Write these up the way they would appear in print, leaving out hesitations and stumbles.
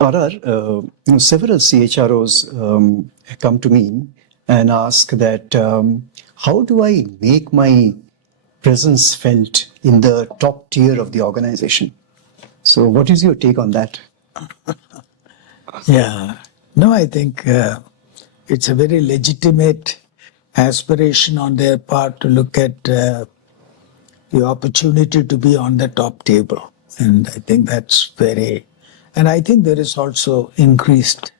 Several CHROs come to me and ask that how do I make my presence felt in the top tier of the organization? So what is your take on that? Yeah. No, I think it's a very legitimate aspiration on their part to look at the opportunity to be on the top table. And I think that's very, and I think there is also increased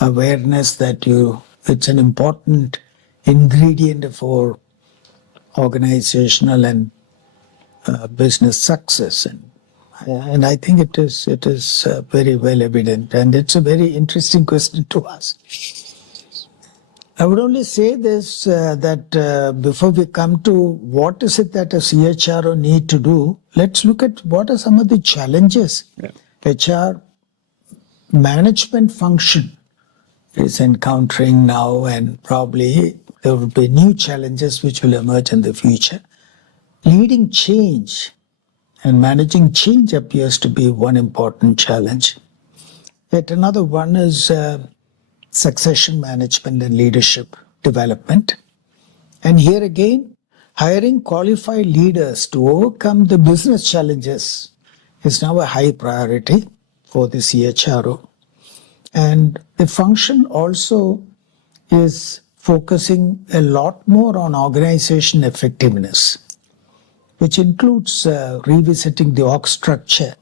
awareness that it's an important ingredient for organizational and business success. And I think it is very well evident, and it's a very interesting question to ask. I would only say this, that before we come to what is it that a CHRO need to do, let's look at what are some of the challenges HR management function is encountering now, and probably there will be new challenges which will emerge in the future. Leading change and managing change appears to be one important challenge. Yet another one is succession management and leadership development. And here again, hiring qualified leaders to overcome the business challenges is now a high priority for the CHRO. And the function also is focusing a lot more on organization effectiveness, which includes revisiting the org structure,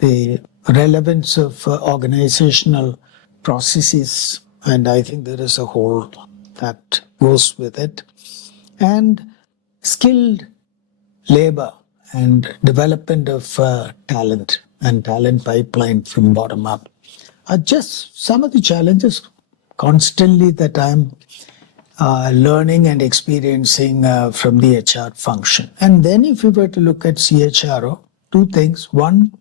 the relevance of organizational processes, and I think there is a whole that goes with it, and skilled labor and development of talent and talent pipeline from bottom up are just some of the challenges constantly that I'm learning and experiencing from the HR function. And then if we were to look at CHRO, two things. One,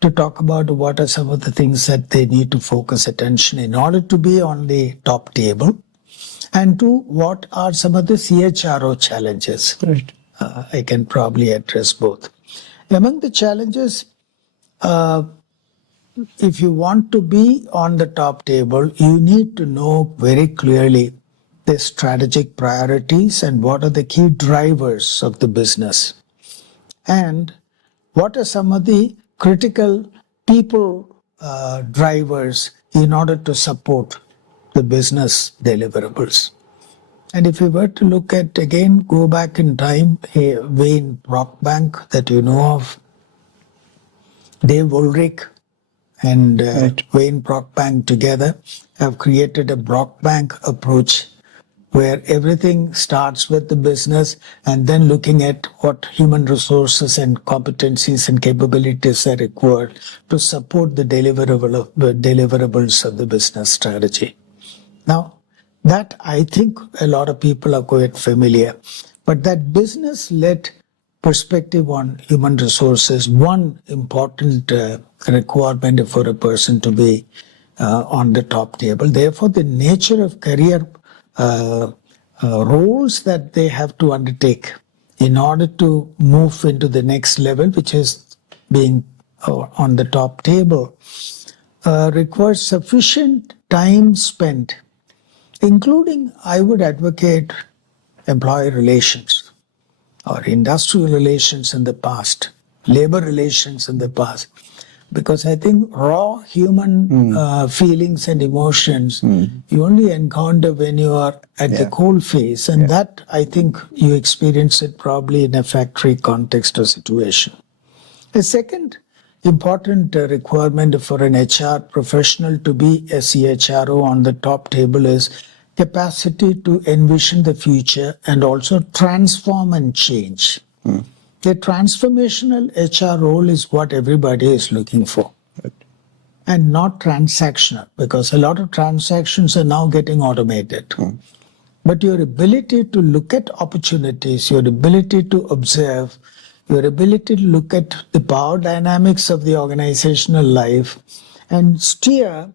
to talk about what are some of the things that they need to focus attention in order to be on the top table. And two, what are some of the CHRO challenges? Right. I can probably address both. Among the challenges, if you want to be on the top table, you need to know very clearly the strategic priorities and what are the key drivers of the business. And what are some of the critical people drivers in order to support the business deliverables. And if we were to look at, again, go back in time, Wayne Brockbank that you know of, Dave Ulrich and Wayne Brockbank together have created a Brockbank approach where everything starts with the business and then looking at what human resources and competencies and capabilities are required to support the deliverables of the business strategy. Now, that I think a lot of people are quite familiar, but that business-led perspective on human resources, one important requirement for a person to be on the top table. Therefore, the nature of career roles that they have to undertake in order to move into the next level, which is being on the top table, requires sufficient time spent, including, I would advocate, employee relations or industrial relations in the past, labor relations in the past. Because I think raw human feelings and emotions you only encounter when you are at the coal face. And that, I think, you experience it probably in a factory context or situation. A second important requirement for an HR professional to be a CHRO on the top table is capacity to envision the future and also transform and change. The transformational HR role is what everybody is looking for, and not transactional, because a lot of transactions are now getting automated. But your ability to look at opportunities, your ability to observe, your ability to look at the power dynamics of the organizational life and steer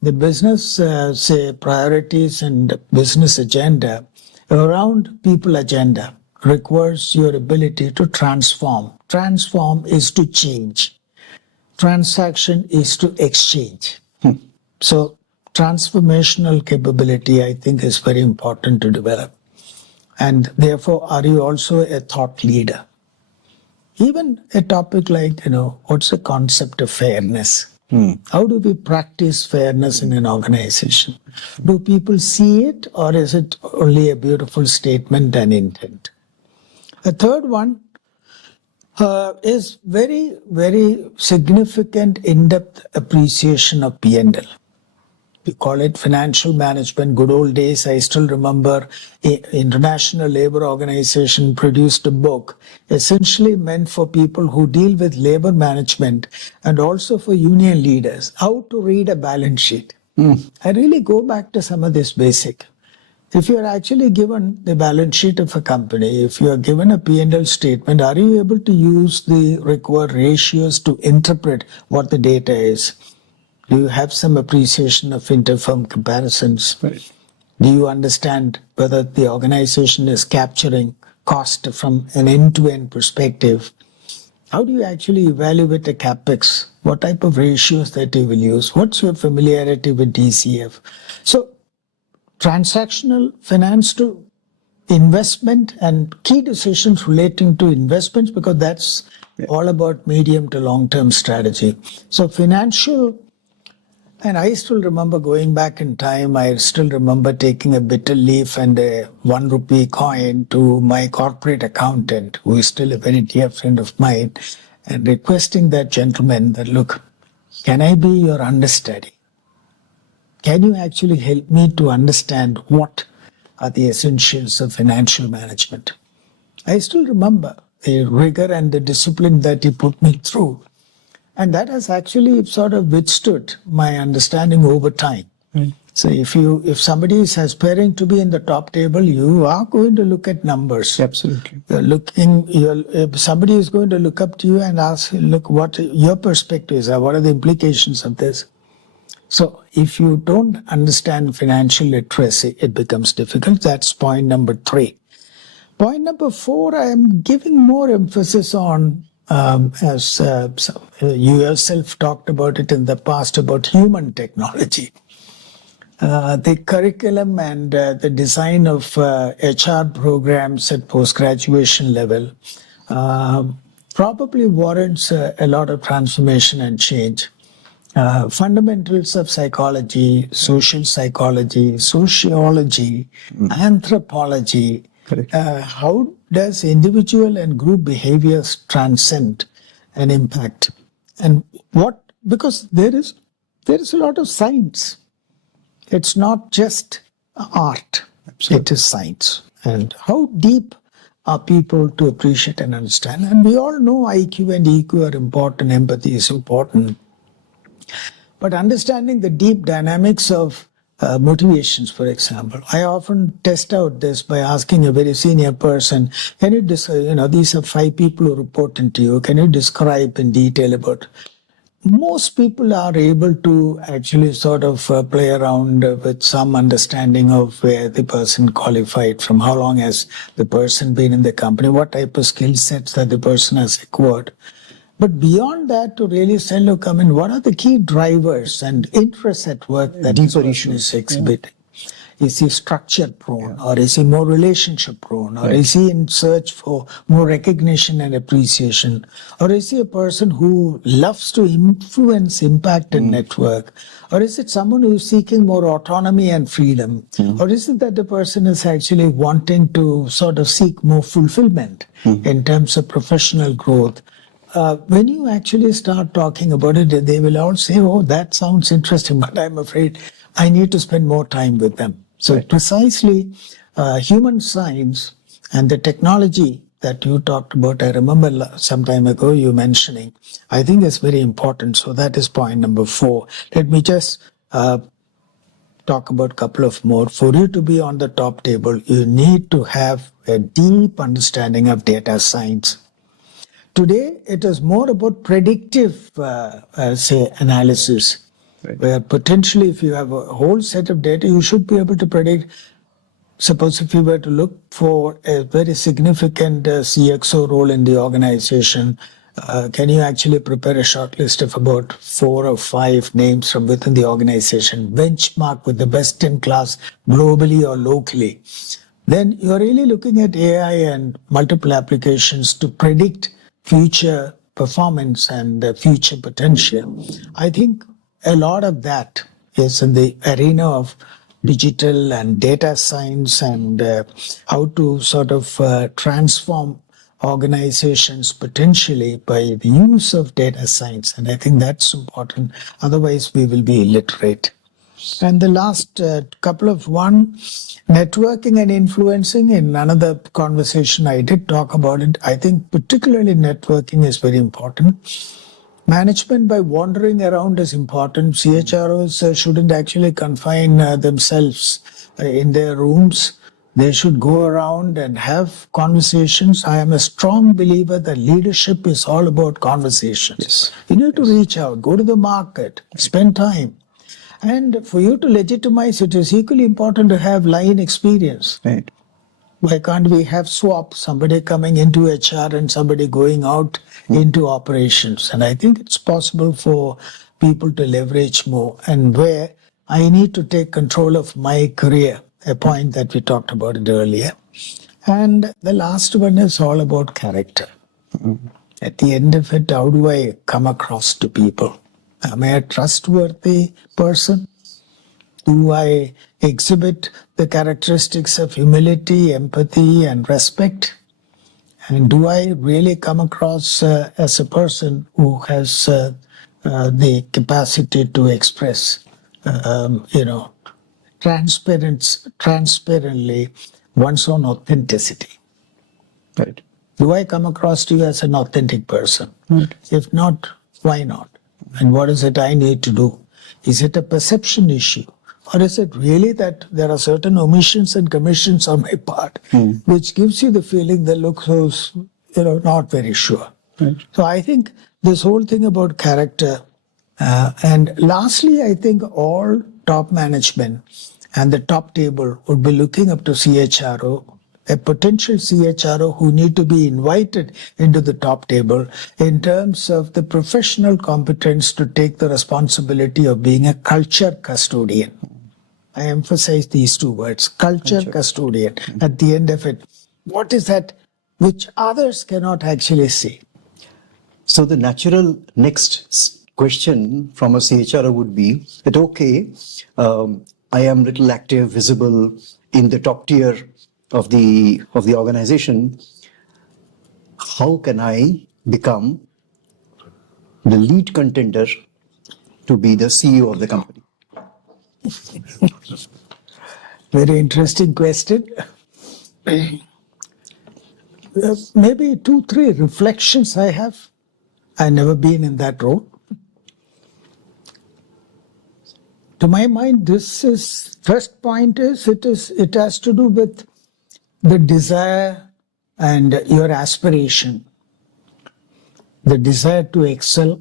the business, say, priorities and business agenda around people agenda requires your ability to transform. Transform is to change. transaction is to exchange. So transformational capability, I think, is very important to develop. And therefore, are you also a thought leader? Even a topic like, what's the concept of fairness? How do we practice fairness in an organization? Do people see it, or is it only a beautiful statement and intent? A third one is very, very significant in-depth appreciation of P&L. We call it financial management. Good old days, I still remember International Labour Organization produced a book essentially meant for people who deal with labor management and also for union leaders, how to read a balance sheet. I really go back to some of this basic. If you are actually given the balance sheet of a company, if you are given a P&L statement, are you able to use the required ratios to interpret what the data is? Do you have some appreciation of inter-firm comparisons? Right. Do you understand whether the organization is capturing cost from an end-to-end perspective? How do you actually evaluate a capex? What type of ratios that you will use? What's your familiarity with DCF? So, transactional finance to investment and key decisions relating to investments, because that's all about medium to long-term strategy. So, financial. And I still remember going back in time, I still remember taking a bitter leaf and a 1 rupee coin to my corporate accountant, who is still a very dear friend of mine, and requesting that gentleman that, look, can I be your understudy? Can you actually help me to understand what are the essentials of financial management? I still remember the rigor and the discipline that he put me through. And that has actually sort of withstood my understanding over time. So if somebody is aspiring to be in the top table, you are going to look at numbers. Absolutely. If somebody is going to look up to you and ask, look, what your perspectives are, what are the implications of this? So if you don't understand financial literacy, it becomes difficult. That's point number 3. Point number 4, I am giving more emphasis on, as you yourself talked about it in the past, about human technology. The curriculum and the design of HR programs at post-graduation level probably warrants a lot of transformation and change. Fundamentals of psychology, social psychology, sociology, anthropology. How does individual and group behaviors transcend and impact? And what, because there is a lot of science. It's not just art. Absolutely. It is science. And how deep are people to appreciate and understand? And we all know IQ and EQ are important, empathy is important. But understanding the deep dynamics of motivations, for example, I often test out this by asking a very senior person, can you these are 5 people who report into you, can you describe in detail about. Most people are able to actually sort of play around with some understanding of where the person qualified from, how long has the person been in the company, what type of skill sets that the person has acquired. But beyond that, to really say, look, what are the key drivers and interests at work that deeper person is exhibiting? Is he structure prone, or is he more relationship prone, or is he in search for more recognition and appreciation, or is he a person who loves to influence, impact, and network, or is it someone who is seeking more autonomy and freedom, or is it that the person is actually wanting to sort of seek more fulfillment in terms of professional growth? When you actually start talking about it, they will all say, oh, that sounds interesting, but I'm afraid I need to spend more time with them. So precisely human science and the technology that you talked about, I remember some time ago you mentioning, I think is very important. So that is point number 4. Let me just talk about a couple of more. For you to be on the top table, you need to have a deep understanding of data science. Today, it is more about predictive, analysis, where potentially if you have a whole set of data, you should be able to predict. Suppose if you were to look for a very significant CXO role in the organization, can you actually prepare a short list of about 4 or 5 names from within the organization, benchmark with the best in class globally or locally? Then you're really looking at AI and multiple applications to predict future performance and future potential. I think a lot of that is in the arena of digital and data science and how to sort of transform organizations potentially by the use of data science. And I think that's important. Otherwise, we will be illiterate. And the last couple of one, networking and influencing. In another conversation, I did talk about it. I think particularly networking is very important. Management by wandering around is important. CHROs shouldn't actually confine themselves in their rooms. They should go around and have conversations. I am a strong believer that leadership is all about conversations. Yes. You need to reach out, go to the market, spend time. And for you to legitimize it is equally important to have line experience. Right. Why can't we have swap, somebody coming into HR and somebody going out into operations? And I think it's possible for people to leverage more. And where I need to take control of my career, a point that we talked about it earlier. And the last one is all about character. At the end of it, how do I come across to people? Am I a trustworthy person? Do I exhibit the characteristics of humility, empathy, and respect? And do I really come across as a person who has the capacity to express, transparently one's own authenticity? Right. Do I come across to you as an authentic person? Right. If not, why not? And what is it I need to do? Is it a perception issue? Or is it really that there are certain omissions and commissions on my part, which gives you the feeling that looks not very sure? Right. So I think this whole thing about character, and lastly, I think all top management and the top table would be looking up to CHRO, a potential CHRO who need to be invited into the top table in terms of the professional competence to take the responsibility of being a culture custodian. I emphasize these 2 words, culture custodian. At the end of it, what is that which others cannot actually see? So the natural next question from a CHRO would be that, okay, I am little active, visible in the top tier of the organization. How can I become the lead contender to be the CEO of the company? Very interesting question. Maybe 2, 3 reflections I have. I've never been in that role. To my mind, first point is it has to do with the desire and your aspiration, the desire to excel,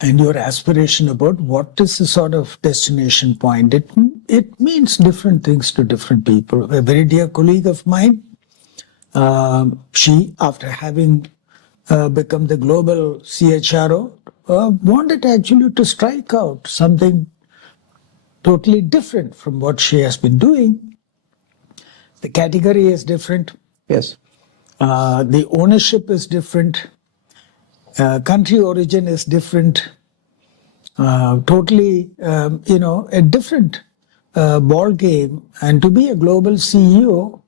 and your aspiration about what is the sort of destination point. It means different things to different people. A very dear colleague of mine, she, after having become the global CHRO, wanted actually to strike out something totally different from what she has been doing. The category is different. Yes. The ownership is different. Country origin is different. Totally, a different ball game. And to be a global CEO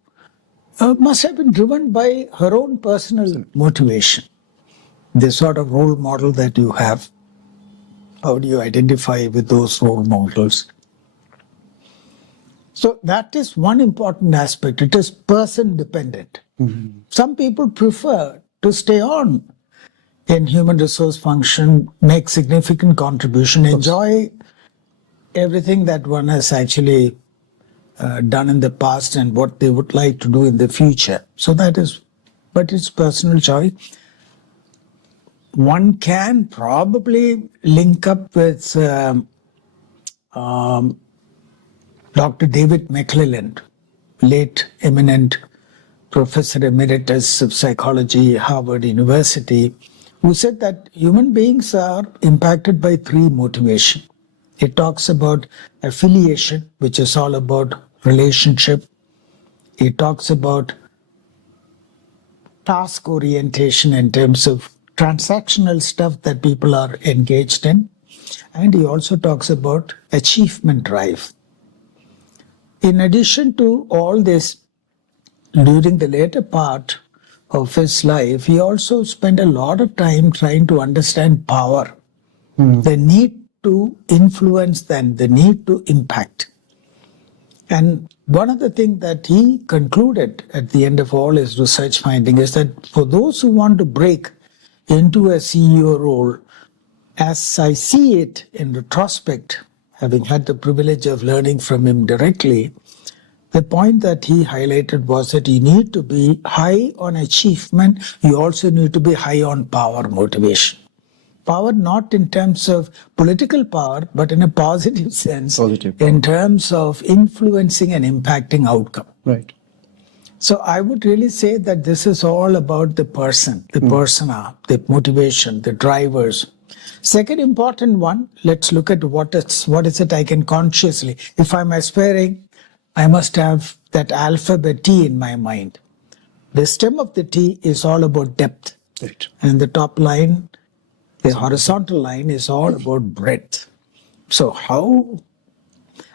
must have been driven by her own personal motivation. The sort of role model that you have. How do you identify with those role models? So that is one important aspect. It is person dependent. Some people prefer to stay on in human resource function, make significant contribution, enjoy everything that one has actually done in the past and what they would like to do in the future. So that is, but it's personal choice. One can probably link up with Dr. David McClelland, late eminent professor emeritus of psychology, Harvard University, who said that human beings are impacted by three motivations. It talks about affiliation, which is all about relationship. It talks about task orientation in terms of transactional stuff that people are engaged in. And he also talks about achievement drive. In addition to all this, during the later part of his life, he also spent a lot of time trying to understand power, the need to influence, then the need to impact. And one of the things that he concluded at the end of all his research finding is that for those who want to break into a CEO role, as I see it in retrospect, having had the privilege of learning from him directly, the point that he highlighted was that you need to be high on achievement. You also need to be high on power motivation. Power not in terms of political power, but in a positive sense, in terms of influencing and impacting outcome. Right. So I would really say that this is all about the person, the persona, the motivation, the drivers. Second important one, let's look at what is it I can consciously, if I'm aspiring, I must have that alphabet T in my mind. The stem of the T is all about depth. Right. And the top line, the horizontal line, is all about breadth. So how,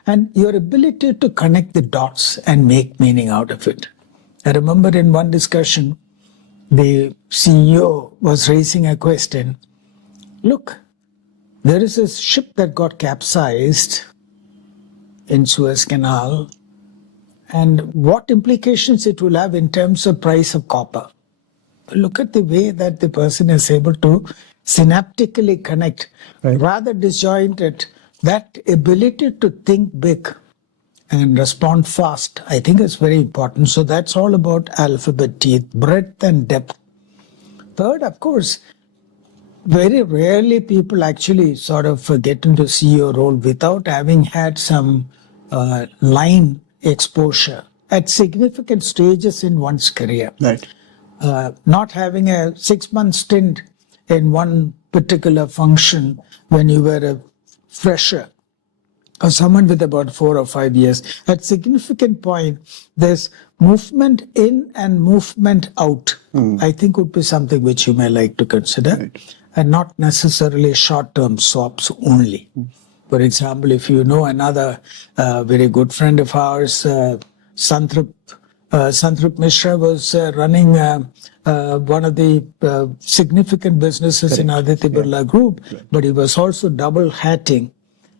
and your ability to connect the dots and make meaning out of it. I remember in one discussion, the CEO was raising a question. Look, there is a ship that got capsized in Suez Canal, and what implications it will have in terms of price of copper. Look at the way that the person is able to synaptically connect, rather disjointed. That ability to think big and respond fast, I think is very important. So that's all about alphabet T, breadth and depth. Third, of course, very rarely people actually sort of get into CEO role without having had some line exposure at significant stages in one's career. Right. Not having a 6-month stint in one particular function when you were a fresher, or someone with about 4 or 5 years. At significant point, there's movement in and movement out. I think would be something which you may like to consider, and not necessarily short-term swaps only. For example, if you know another very good friend of ours, Santrup Mishra was running one of the significant businesses in Aditya Birla Group, but he was also double hatting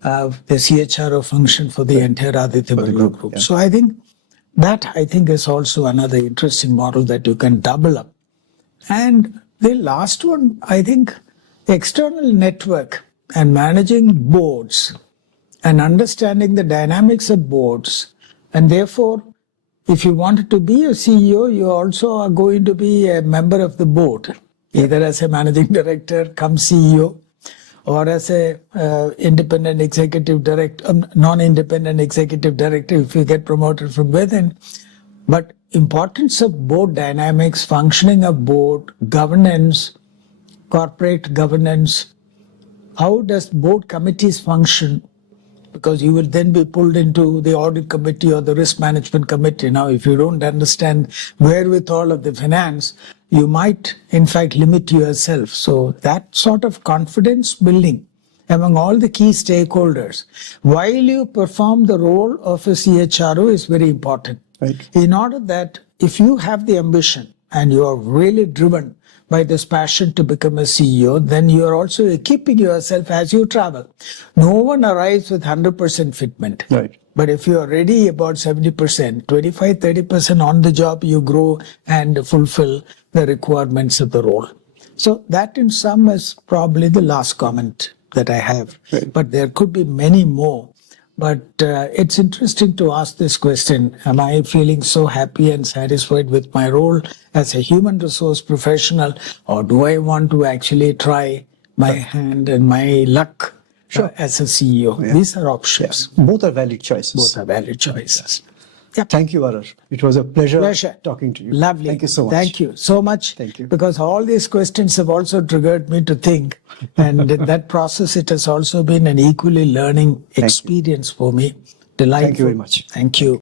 the CHRO function for the entire Aditya Birla Group. Yeah. So I think is also another interesting model that you can double up. And the last one, I think, external network and managing boards and understanding the dynamics of boards. And therefore, if you wanted to be a CEO, you also are going to be a member of the board, either as a managing director, come CEO, or as a independent executive director, non-independent executive director if you get promoted from within. But importance of board dynamics, functioning of board, governance, corporate governance, how does board committees function? Because you will then be pulled into the audit committee or the risk management committee. Now, if you don't understand wherewithal of the finance, you might, in fact, limit yourself. So that sort of confidence building among all the key stakeholders, while you perform the role of a CHRO, is very important. Right. In order that if you have the ambition and you are really driven by this passion to become a CEO, then you are also equipping yourself as you travel. No one arrives with 100% fitment. Right. But if you are ready about 70%, 25, 30% on the job, you grow and fulfill the requirements of the role. So that in sum is probably the last comment that I have. Right. But there could be many more. But it's interesting to ask this question, am I feeling so happy and satisfied with my role as a human resource professional, or do I want to actually try my hand and my luck as a CEO? Yeah. These are options. Yeah. Both are valid choices. Both are valid choices. Yep. Thank you, Arar. It was a Pleasure. talking to you. Lovely. Thank you so much. Thank you so much. Thank you. Because all these questions have also triggered me to think. And in that process, it has also been an equally learning experience for me. Delightful. Thank you very much. Thank you.